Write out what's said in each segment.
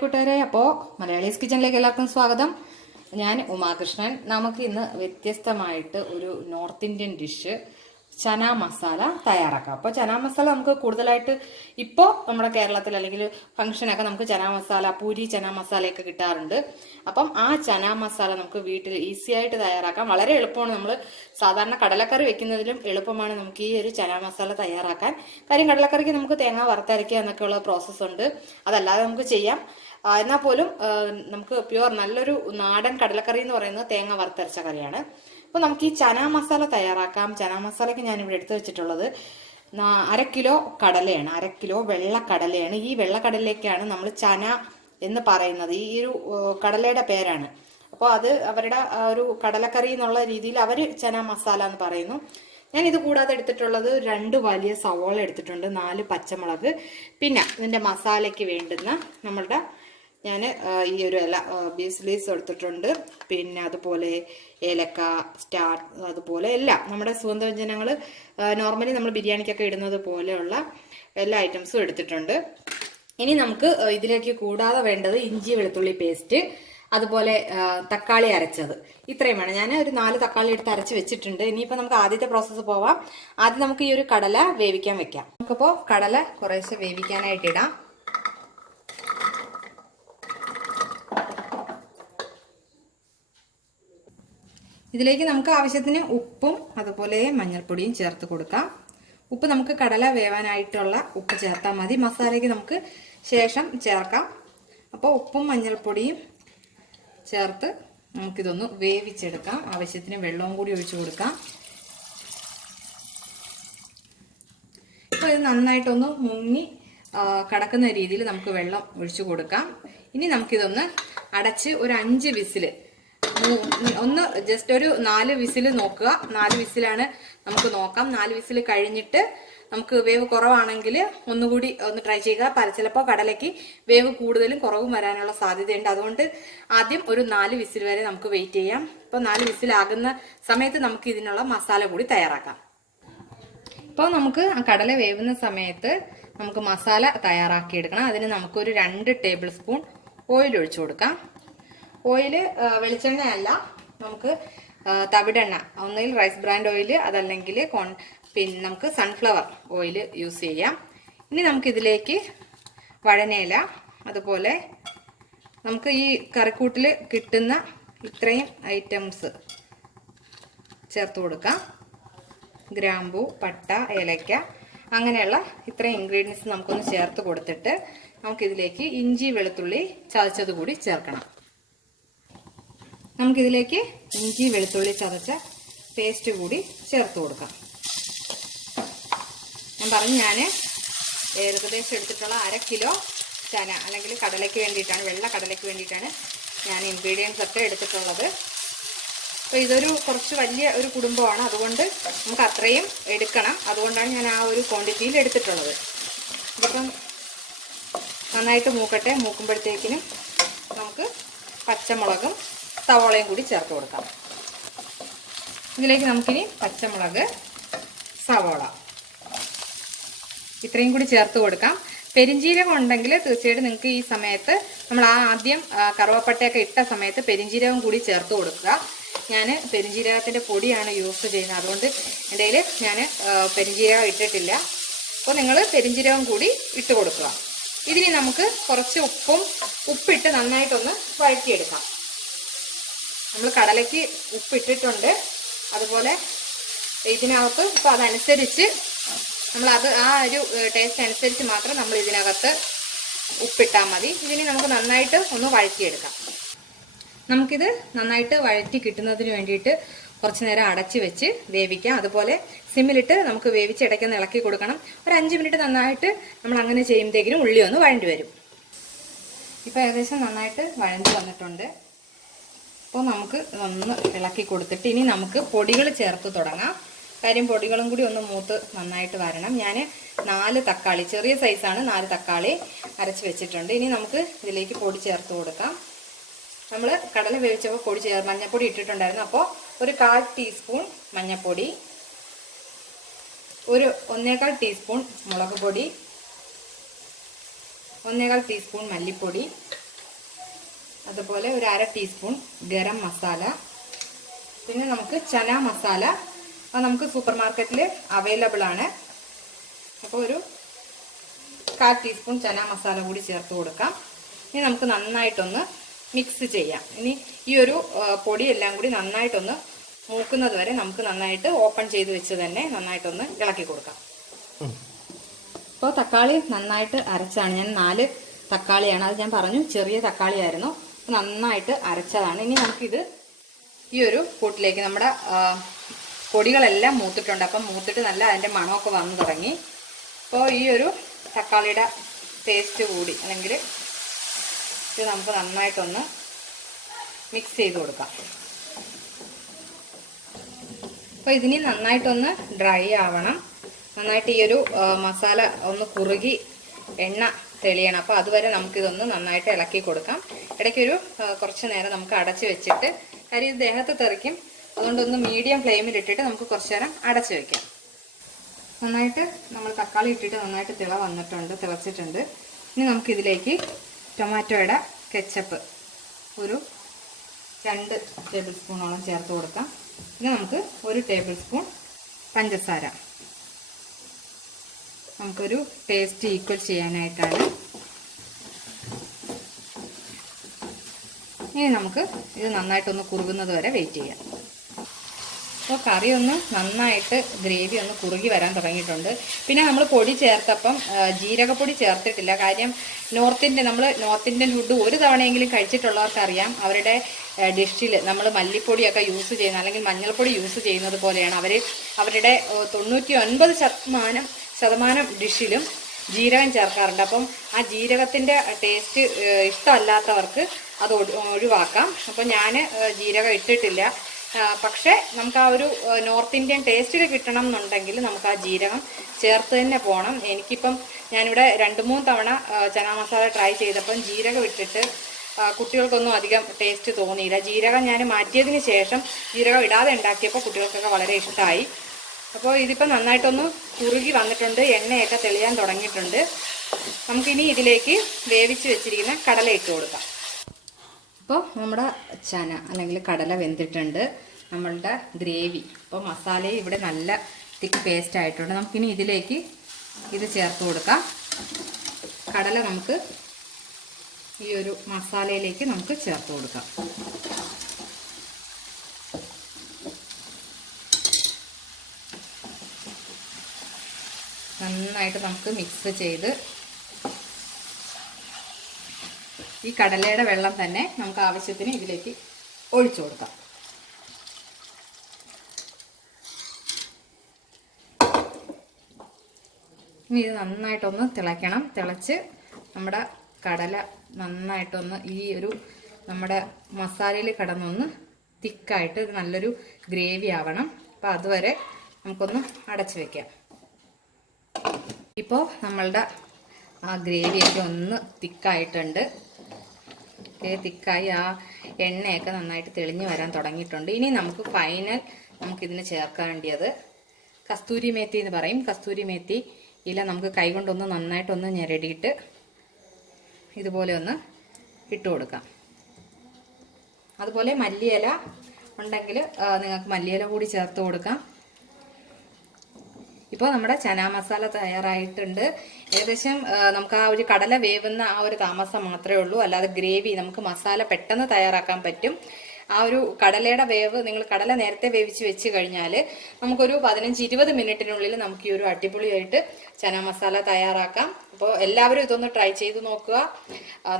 കൂട്ടുകാരെ, അപ്പോൾ മലയാളീസ് കിച്ചണിലേക്ക് എല്ലാവർക്കും സ്വാഗതം. ഞാൻ ഉമാകൃഷ്ണൻ. നമുക്ക് ഇന്ന് വ്യത്യസ്തമായിട്ട് ഒരു നോർത്ത് ഇന്ത്യൻ ഡിഷ് ചന മസാല തയ്യാറാക്കാം. അപ്പോൾ ചന മസാല നമുക്ക് കൂടുതലായിട്ട് ഇപ്പോൾ നമ്മുടെ കേരളത്തിൽ അല്ലെങ്കിൽ ഫംഗ്ഷനൊക്കെ നമുക്ക് ചന മസാല, പൂരി ചന മസാലയൊക്കെ കിട്ടാറുണ്ട്. അപ്പം ആ ചന മസാല നമുക്ക് വീട്ടിൽ ഈസി ആയിട്ട് തയ്യാറാക്കാം. വളരെ എളുപ്പമാണ്. നമ്മൾ സാധാരണ കടലക്കറി വെക്കുന്നതിലും എളുപ്പമാണ് നമുക്ക് ഈ ഒരു ചന മസാല തയ്യാറാക്കാൻ. കാര്യം കടലക്കറിക്ക് നമുക്ക് തേങ്ങ വറുത്തരയ്ക്കുക എന്നൊക്കെയുള്ള പ്രോസസ്സ് ഉണ്ട്. അതല്ലാതെ നമുക്ക് ചെയ്യാം. എന്നാൽ പോലും നമുക്ക് പ്യുവർ നല്ലൊരു നാടൻ കടലക്കറി എന്ന് പറയുന്നത് തേങ്ങ വറുത്തരച്ച കറിയാണ്. അപ്പോൾ നമുക്ക് ഈ ചന മസാല തയ്യാറാക്കാം. ചന മസാലയ്ക്ക് ഞാനിവിടെ എടുത്തു വെച്ചിട്ടുള്ളത് 1/2 കിലോ കടലയാണ്. 1/2 കിലോ വെള്ളക്കടലയാണ്. ഈ വെള്ളക്കടലയ്ക്കാണ് നമ്മൾ ചന എന്ന് പറയുന്നത്. ഈ ഒരു കടലയുടെ പേരാണ്. അപ്പോൾ അത് അവരുടെ ഒരു കടലക്കറി എന്നുള്ള രീതിയിൽ അവർ ചന മസാല എന്ന് പറയുന്നു. ഞാൻ ഇത് കൂടാതെ എടുത്തിട്ടുള്ളത് 2 വലിയ സവോള എടുത്തിട്ടുണ്ട്, 4 പച്ചമുളക്, പിന്നെ ഇതിൻ്റെ മസാലയ്ക്ക് വേണ്ടുന്ന നമ്മളുടെ ഞാൻ ഈ ഒരു ബീഫ് ലീവ്സ് എടുത്തിട്ടുണ്ട്. പിന്നെ അതുപോലെ ഏലക്ക, സ്റ്റാർ, അതുപോലെ എല്ലാം നമ്മുടെ സുഗന്ധവ്യഞ്ജനങ്ങൾ നോർമലി നമ്മൾ ബിരിയാണിക്കൊക്കെ ഇടുന്നത് പോലെയുള്ള എല്ലാ ഐറ്റംസും എടുത്തിട്ടുണ്ട്. ഇനി നമുക്ക് ഇതിലേക്ക് കൂടാതെ വേണ്ടത് ഇഞ്ചി വെളുത്തുള്ളി പേസ്റ്റ്, അതുപോലെ തക്കാളി അരച്ചത്. ഇത്രയും വേണം. ഞാൻ ഒരു 4 തക്കാളി എടുത്ത് അരച്ച് വെച്ചിട്ടുണ്ട്. ഇനിയിപ്പോൾ നമുക്ക് ആദ്യത്തെ പ്രോസസ്സ് പോവാം. ആദ്യം നമുക്ക് ഈ ഒരു കടല വേവിക്കാൻ വെക്കാം. നമുക്കിപ്പോൾ കടല കുറേശ്ശെ വേവിക്കാനായിട്ട് ഇടാം. ഇതിലേക്ക് നമുക്ക് ആവശ്യത്തിന് ഉപ്പും അതുപോലെ മഞ്ഞൾപ്പൊടിയും ചേർത്ത് കൊടുക്കാം. ഉപ്പ് നമുക്ക് കടല വേവാനായിട്ടുള്ള ഉപ്പ് ചേർത്താൽ മതി. മസാലയ്ക്ക് നമുക്ക് ശേഷം ചേർക്കാം. അപ്പോൾ ഉപ്പും മഞ്ഞൾപ്പൊടിയും ചേർത്ത് നമുക്കിതൊന്ന് വേവിച്ചെടുക്കാം. ആവശ്യത്തിന് വെള്ളവും കൂടി ഒഴിച്ചു കൊടുക്കാം. ഇപ്പോൾ ഇത് നന്നായിട്ടൊന്ന് മുങ്ങി കടക്കുന്ന രീതിയിൽ നമുക്ക് വെള്ളം ഒഴിച്ചു കൊടുക്കാം. ഇനി നമുക്കിതൊന്ന് അടച്ച് ഒരു 5 വിസിൽ, ഒന്ന് ജസ്റ്റ് ഒരു 4 വിസിൽ നോക്കുക. 4 വിസിലാണ് നമുക്ക് നോക്കാം. 4 വിസിൽ കഴിഞ്ഞിട്ട് നമുക്ക് വേവ് കുറവാണെങ്കിൽ ഒന്നുകൂടി ഒന്ന് ട്രൈ ചെയ്യുക. ചിലപ്പോൾ കടലയ്ക്ക് വേവ് കൂടുതലും കുറവും വരാനുള്ള സാധ്യതയുണ്ട്. അതുകൊണ്ട് ആദ്യം ഒരു 4 വിസിൽ വരെ നമുക്ക് വെയിറ്റ് ചെയ്യാം. ഇപ്പോൾ 4 വിസിലാകുന്ന സമയത്ത് നമുക്ക് ഇതിനുള്ള മസാല കൂടി തയ്യാറാക്കാം. ഇപ്പോൾ നമുക്ക് ആ കടല വേവുന്ന സമയത്ത് നമുക്ക് മസാല തയ്യാറാക്കിയെടുക്കണം. അതിന് നമുക്കൊരു 2 ടേബിൾ സ്പൂൺ ഓയിൽ ഒഴിച്ചു കൊടുക്കാം. ഓയിൽ വെളിച്ചെണ്ണയല്ല, നമുക്ക് തവിടെണ്ണ, ഒന്നുകിൽ റൈസ് ബ്രാൻഡ് ഓയിൽ, അതല്ലെങ്കിൽ പിന്നെ നമുക്ക് സൺഫ്ലവർ ഓയിൽ യൂസ് ചെയ്യാം. ഇനി നമുക്കിതിലേക്ക് വഴനയില, അതുപോലെ നമുക്ക് ഈ കറിക്കൂട്ടിൽ കിട്ടുന്ന ഇത്രയും ഐറ്റംസ് ചേർത്ത് കൊടുക്കാം. ഗ്രാമ്പൂ, പട്ട, ഏലക്ക, അങ്ങനെയുള്ള ഇത്രയും ഇൻഗ്രീഡിയൻസ് നമുക്കൊന്ന് ചേർത്ത് കൊടുത്തിട്ട് നമുക്കിതിലേക്ക് ഇഞ്ചി വെളുത്തുള്ളി ചതച്ചത് കൂടി ചേർക്കണം. നമുക്കിതിലേക്ക് ഇഞ്ചി വെളുത്തുള്ളി ചതച്ച പേസ്റ്റ് കൂടി ചേർത്ത് കൊടുക്കാം. ഞാൻ ഏകദേശം എടുത്തിട്ടുള്ള 1/2 കിലോ ചന അല്ലെങ്കിൽ കടലയ്ക്ക് വേണ്ടിയിട്ടാണ്, വെള്ള കടലയ്ക്ക് വേണ്ടിയിട്ടാണ് ഞാൻ ഇൻഗ്രീഡിയൻസ് ഒക്കെ എടുത്തിട്ടുള്ളത്. അപ്പോൾ ഇതൊരു കുറച്ച് വലിയ ഒരു കുടുംബമാണ്, അതുകൊണ്ട് നമുക്ക് അത്രയും എടുക്കണം. അതുകൊണ്ടാണ് ഞാൻ ആ ഒരു ക്വാണ്ടിറ്റിയിൽ എടുത്തിട്ടുള്ളത്. ഇതിപ്പം നന്നായിട്ട് മൂക്കട്ടെ. മൂക്കുമ്പോഴത്തേക്കിനും നമുക്ക് പച്ചമുളകും സവോളയും കൂടി ചേർത്ത് കൊടുക്കാം. ഇതിലേക്ക് നമുക്കിനി പച്ചമുളക്, സവോള ഇത്രയും കൂടി ചേർത്ത് കൊടുക്കാം. പെരിഞ്ജീരകം ഉണ്ടെങ്കിൽ തീർച്ചയായിട്ടും നിങ്ങൾക്ക് ഈ സമയത്ത് നമ്മൾ ആദ്യം കറുവപ്പട്ടയൊക്കെ ഇട്ട സമയത്ത് പെരിഞ്ജീരകം കൂടി ചേർത്ത് കൊടുക്കുക. ഞാൻ പെരിഞ്ജീരകത്തിൻ്റെ പൊടിയാണ് യൂസ് ചെയ്യുന്നത്, അതുകൊണ്ട് എൻ്റെ കയ്യിൽ ഞാൻ പെരിഞ്ജീരകം ഇട്ടിട്ടില്ല. അപ്പോൾ നിങ്ങൾ പെരിഞ്ജീരകം കൂടി ഇട്ട് കൊടുക്കുക. ഇതിന് നമുക്ക് കുറച്ച് ഉപ്പിട്ട് നന്നായിട്ടൊന്ന് വഴറ്റിയെടുക്കാം. നമ്മൾ കടലയ്ക്ക് ഉപ്പിട്ടിട്ടുണ്ട്, അതുപോലെ ഇതിനകത്ത് ഇപ്പോൾ അതനുസരിച്ച് ആ ഒരു ടേസ്റ്റ് അനുസരിച്ച് മാത്രം നമ്മൾ ഇതിനകത്ത് ഉപ്പിട്ടാൽ മതി. ഇതിന് നമുക്ക് നന്നായിട്ട് ഒന്ന് വഴറ്റിയെടുക്കാം. നമുക്കിത് നന്നായിട്ട് വഴറ്റി കിട്ടുന്നതിന് വേണ്ടിയിട്ട് കുറച്ച് നേരം അടച്ച് വെച്ച് വേവിക്കാം. അതുപോലെ സിമ്മിലിട്ട് നമുക്ക് വേവിച്ച് ഇടയ്ക്കൊന്ന് ഇളക്കി കൊടുക്കണം. ഒരു 5 മിനിറ്റ് നന്നായിട്ട് നമ്മൾ അങ്ങനെ ചെയ്യുമ്പോഴത്തേക്കിനും ഉള്ളി ഒന്ന് വഴണ്ടി വരും. ഇപ്പോൾ ഏകദേശം നന്നായിട്ട് വഴണ്ടി വന്നിട്ടുണ്ട്. അപ്പോൾ നമുക്ക് ഒന്ന് ഇളക്കി കൊടുത്തിട്ട് ഇനി നമുക്ക് പൊടികൾ ചേർത്ത് തുടങ്ങാം. കാര്യം പൊടികളും കൂടി ഒന്ന് മൂത്ത് നന്നായിട്ട് വരണം. ഞാൻ 4 തക്കാളി, ചെറിയ സൈസാണ്, 4 തക്കാളി അരച്ച് വെച്ചിട്ടുണ്ട്. ഇനി നമുക്ക് ഇതിലേക്ക് പൊടി ചേർത്ത് കൊടുക്കാം. നമ്മൾ കടല വേവിച്ചപ്പോൾ മഞ്ഞൾപ്പൊടി ഇട്ടിട്ടുണ്ടായിരുന്നു. അപ്പോൾ ഒരു 1/4 ടീസ്പൂൺ മഞ്ഞൾപ്പൊടി, ഒരു 1/4 ടീസ്പൂൺ മുളക് പൊടി, 1/4 ടീസ്പൂൺ മല്ലിപ്പൊടി, അതുപോലെ ഒരു 1/2 ടീസ്പൂൺ ഗരം മസാല. പിന്നെ നമുക്ക് ചന മസാല, അത് നമുക്ക് സൂപ്പർ മാർക്കറ്റിൽ അവൈലബിൾ ആണ്. അപ്പോൾ ഒരു 1/4 ടീസ്പൂൺ ചന മസാല കൂടി ചേർത്ത് കൊടുക്കാം. ഇനി നമുക്ക് നന്നായിട്ടൊന്ന് മിക്സ് ചെയ്യാം. ഇനി ഈ ഒരു പൊടിയെല്ലാം കൂടി നന്നായിട്ടൊന്ന് മൂക്കുന്നത് വരെ നമുക്ക് നന്നായിട്ട് ഓപ്പൺ ചെയ്ത് വെച്ച് തന്നെ നന്നായിട്ടൊന്ന് ഇളക്കി കൊടുക്കാം. ഇപ്പോൾ തക്കാളി നന്നായിട്ട് അരച്ചാണ്. ഞാൻ 4 തക്കാളിയാണ്, അത് ഞാൻ പറഞ്ഞു ചെറിയ തക്കാളിയായിരുന്നു, നന്നായിട്ട് അരച്ചതാണ്. ഇനി നമുക്കിത് ഈ ഒരു കൂട്ടിലേക്ക് നമ്മുടെ പൊടികളെല്ലാം മൂത്തിട്ടുണ്ട്. അപ്പം മൂത്തിട്ട് നല്ല അതിൻ്റെ മണമൊക്കെ വന്നു തുടങ്ങി. അപ്പോൾ ഈ ഒരു തക്കാളിയുടെ ടേസ്റ്റ് കൂടി അല്ലെങ്കിൽ ഇത് നമുക്ക് നന്നായിട്ടൊന്ന് മിക്സ് ചെയ്ത് കൊടുക്കാം. അപ്പോൾ ഇതിന് നന്നായിട്ടൊന്ന് ഡ്രൈ ആവണം. നന്നായിട്ട് ഈ ഒരു മസാല ഒന്ന് കുറുകി എണ്ണ തെളിയണം. അപ്പോൾ അതുവരെ നമുക്കിതൊന്ന് നന്നായിട്ട് ഇളക്കി കൊടുക്കാം. ഇടയ്ക്കൊരു കുറച്ച് നേരം നമുക്ക് അടച്ച് വെച്ചിട്ട്, കാര്യം ഇത് ദേഹത്ത് തെറിക്കും, അതുകൊണ്ടൊന്ന് മീഡിയം ഫ്ലെയിമിലിട്ടിട്ട് നമുക്ക് കുറച്ച് നേരം അടച്ച് വയ്ക്കാം. നന്നായിട്ട് നമ്മൾ തക്കാളി ഇട്ടിട്ട് നന്നായിട്ട് തിളച്ചിട്ടുണ്ട്. ഇനി നമുക്കിതിലേക്ക് ടൊമാറ്റോയുടെ കെച്ചപ്പ് ഒരു 2 ടേബിൾ സ്പൂണോളം ചേർത്ത് കൊടുക്കാം. പിന്നെ നമുക്ക് 1 ടേബിൾ സ്പൂൺ പഞ്ചസാര, നമുക്കൊരു ടേസ്റ്റ് ഈക്വൽ ചെയ്യാനായിട്ടാണ്. ഇനി നമുക്ക് ഇത് നന്നായിട്ടൊന്ന് കുറുകുന്നത് വരെ വെയിറ്റ് ചെയ്യാം. അപ്പോൾ കറി ഒന്ന് നന്നായിട്ട് ഗ്രേവി ഒന്ന് കുറുകി വരാൻ തുടങ്ങിയിട്ടുണ്ട്. പിന്നെ നമ്മൾ പൊടി ചേർത്തപ്പം ജീരകപ്പൊടി ചേർത്തിട്ടില്ല. കാര്യം നമ്മൾ നോർത്ത് ഇന്ത്യൻ ഫുഡ് ഒരു തവണയെങ്കിലും കഴിച്ചിട്ടുള്ളവർക്കറിയാം, അവരുടെ ഡിഷിൽ നമ്മൾ മല്ലിപ്പൊടിയൊക്കെ യൂസ് ചെയ്യുന്ന അല്ലെങ്കിൽ മഞ്ഞൾപ്പൊടി യൂസ് ചെയ്യുന്നത് പോലെയാണ് അവരുടെ 99% ഡിഷിലും ജീരകം ചേർക്കാറുണ്ട്. അപ്പം ആ ജീരകത്തിൻ്റെ ടേസ്റ്റ് ഇഷ്ടമല്ലാത്തവർക്ക് അത് ഒഴിവാക്കാം. അപ്പം ഞാൻ ജീരകം ഇട്ടിട്ടില്ല. പക്ഷേ നമുക്ക് ആ ഒരു നോർത്ത് ഇന്ത്യൻ ടേസ്റ്റിൽ കിട്ടണം എന്നുണ്ടെങ്കിൽ നമുക്ക് ആ ജീരകം ചേർത്ത് തന്നെ പോകണം. എനിക്കിപ്പം ഞാനിവിടെ 2-3 തവണ ചന മസാല ട്രൈ ചെയ്തപ്പം ജീരകം ഇട്ടിട്ട് കുട്ടികൾക്കൊന്നും അധികം ടേസ്റ്റ് തോന്നിയില്ല. ജീരകം ഞാൻ മാറ്റിയതിന് ശേഷം ജീരകം ഇടാതെ ഉണ്ടാക്കിയപ്പോൾ കുട്ടികൾക്കൊക്കെ വളരെ ഇഷ്ടമായി. അപ്പോൾ ഇതിപ്പോൾ നന്നായിട്ടൊന്ന് കുറുകി വന്നിട്ടുണ്ട്, എണ്ണയൊക്കെ തെളിയാൻ തുടങ്ങിയിട്ടുണ്ട്. നമുക്കിനി ഇതിലേക്ക് വേവിച്ച് വെച്ചിരിക്കുന്ന കടല ഇട്ട് കൊടുക്കാം. ഇപ്പോൾ നമ്മുടെ ചന അല്ലെങ്കിൽ കടല വെന്തിട്ടുണ്ട്. നമ്മളുടെ ഗ്രേവി ഇപ്പോൾ മസാലയും ഇവിടെ നല്ല തിക്ക് പേസ്റ്റ് ആയിട്ടുണ്ട്. നമുക്കിനി ഇതിലേക്ക് ഇത് ചേർത്ത് കൊടുക്കാം. കടല നമുക്ക് ഈ ഒരു മസാലയിലേക്ക് നമുക്ക് ചേർത്ത് കൊടുക്കാം. നന്നായിട്ട് നമുക്ക് മിക്സ് ചെയ്ത് ഈ കടലയുടെ വെള്ളം തന്നെ നമുക്ക് ആവശ്യത്തിന് ഇതിലേക്ക് ഒഴിച്ചു കൊടുക്കാം. ഇനി ഇത് നന്നായിട്ടൊന്ന് തിളയ്ക്കണം. തിളച്ച് നമ്മുടെ കടല നന്നായിട്ടൊന്ന് ഈ ഒരു നമ്മുടെ മസാലയിൽ കിടന്നൊന്ന് തിക്കായിട്ട് ഇത് നല്ലൊരു ഗ്രേവി ആവണം. അപ്പോൾ അതുവരെ നമുക്കൊന്ന് അടച്ചു വയ്ക്കാം. ഇപ്പോൾ നമ്മളുടെ ആ ഗ്രേവിയൊക്കെ ഒന്ന് തിക്കായിട്ടുണ്ട്. തിക്കായി ആ എണ്ണയൊക്കെ നന്നായിട്ട് തെളിഞ്ഞ് വരാൻ തുടങ്ങിയിട്ടുണ്ട്. ഇനി നമുക്ക് നമുക്കിതിന് ചേർക്കേണ്ടത് കസ്തൂരി മേത്തി എന്ന് പറയും. കസ്തൂരി മേത്തി ഇല നമുക്ക് കൈകൊണ്ടൊന്ന് നന്നായിട്ടൊന്ന് ഞെരടിയിട്ട് ഇതുപോലെ ഒന്ന് ഇട്ട് കൊടുക്കാം. അതുപോലെ മല്ലിയില ഉണ്ടെങ്കിൽ നിങ്ങൾക്ക് മല്ലിയില കൂടി ചേർത്ത് കൊടുക്കാം. ഇപ്പോൾ നമ്മുടെ ചന മസാല തയ്യാറായിട്ടുണ്ട്. ഏകദേശം നമുക്ക് ആ ഒരു കടല വേവുന്ന ആ ഒരു താമസം മാത്രമേ ഉള്ളൂ. അല്ലാതെ ഗ്രേവി നമുക്ക് മസാല പെട്ടെന്ന് തയ്യാറാക്കാൻ പറ്റും. ആ ഒരു കടലയുടെ വേവ്, നിങ്ങൾ കടല നേരത്തെ വേവിച്ച് വെച്ച് കഴിഞ്ഞാൽ നമുക്കൊരു 15-20 മിനിറ്റിനുള്ളിൽ നമുക്ക് ഈ ഒരു അടിപൊളിയായിട്ട് ചന മസാല തയ്യാറാക്കാം. അപ്പോൾ എല്ലാവരും ഇതൊന്ന് ട്രൈ ചെയ്ത് നോക്കുക.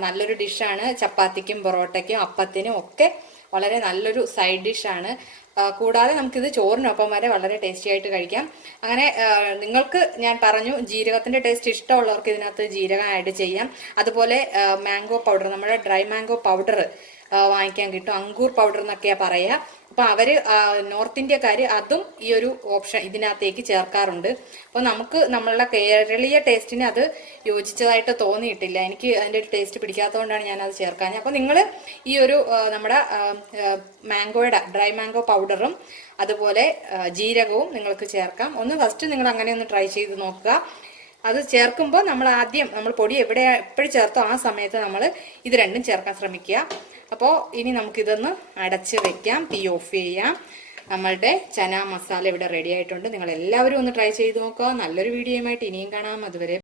നല്ലൊരു ഡിഷാണ്. ചപ്പാത്തിക്കും പൊറോട്ടയ്ക്കും അപ്പത്തിനും ഒക്കെ വളരെ നല്ലൊരു സൈഡ് ഡിഷാണ്. കൂടാതെ നമുക്കിത് ചോറിനൊപ്പം വരെ വളരെ ടേസ്റ്റി ആയിട്ട് കഴിക്കാം. അങ്ങനെ നിങ്ങൾക്ക് ഞാൻ പറഞ്ഞു, ജീരകത്തിൻ്റെ ടേസ്റ്റ് ഇഷ്ടമുള്ളവർക്ക് ഇതിനകത്ത് ജീരകം ആഡ് ചെയ്യാം. അതുപോലെ മാംഗോ പൗഡർ, നമ്മുടെ ഡ്രൈ മാംഗോ പൗഡർ വാങ്ങിക്കാൻ കിട്ടും. അങ്കൂർ പൗഡർ എന്നൊക്കെയാണ് പറയുക. അപ്പോൾ അവർ നോർത്ത് ഇന്ത്യക്കാർ അതും ഈ ഒരു ഓപ്ഷൻ ഇതിനകത്തേക്ക് ചേർക്കാറുണ്ട്. അപ്പോൾ നമുക്ക് നമ്മളുടെ കേരളീയ ടേസ്റ്റിന് അത് യോജിച്ചതായിട്ട് തോന്നിയിട്ടില്ല. എനിക്ക് അതിൻ്റെ ഒരു ടേസ്റ്റ് പിടിക്കാത്തതുകൊണ്ടാണ് ഞാനത് ചേർക്കാൻ. അപ്പോൾ നിങ്ങൾ ഈ ഒരു നമ്മുടെ മാംഗോയുടെ ഡ്രൈ മാംഗോ പൗഡറും അതുപോലെ ജീരകവും നിങ്ങൾക്ക് ചേർക്കാം. ഫസ്റ്റ് നിങ്ങൾ അങ്ങനെ ഒന്ന് ട്രൈ ചെയ്ത് നോക്കുക. അത് ചേർക്കുമ്പോൾ നമ്മൾ പൊടി എപ്പോഴും ചേർത്തോ ആ സമയത്ത് നമ്മൾ ഇത് രണ്ടും ചേർക്കാൻ ശ്രമിക്കുക. അപ്പോൾ ഇനി നമുക്കിതൊന്ന് അടച്ച് വെക്കാം, തീ ഓഫ് ചെയ്യാം. നമ്മളുടെ ചന മസാല ഇവിടെ റെഡി ആയിട്ടുണ്ട്. നിങ്ങൾ എല്ലാവരും ഒന്ന് ട്രൈ ചെയ്ത് നോക്കുക. നല്ലൊരു വീഡിയോയുമായിട്ട് ഇനിയും കാണാം. അതുവരെ